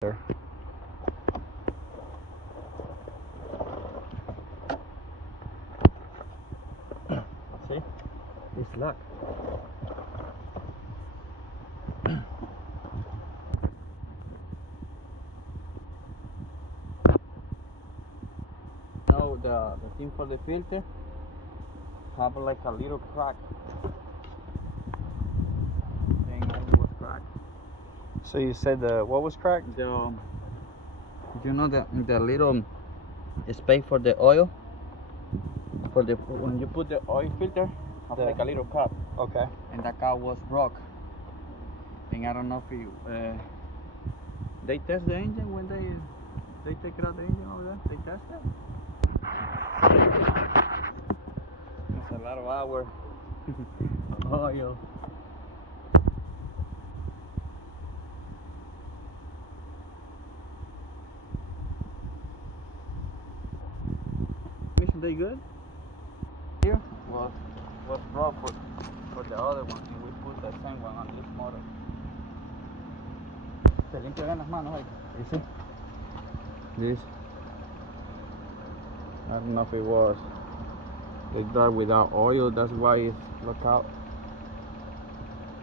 There. See? It's luck. Now the thing for the filter have like a little crack. Thing was cracked. So you said what was cracked? The you know the little space for the oil, for the when you put the oil filter, have like a little cup. Okay. And that cup was broke. And I don't know if you they test the engine when they take it out the engine over there. They test it. It's a lot of hours. Oil. Mission they good? Here was broke for the other one, and we put the same one on this motor. Se limpia bien las manos, you see? This. I don't know if it was. They drive without oil, that's why it's look out.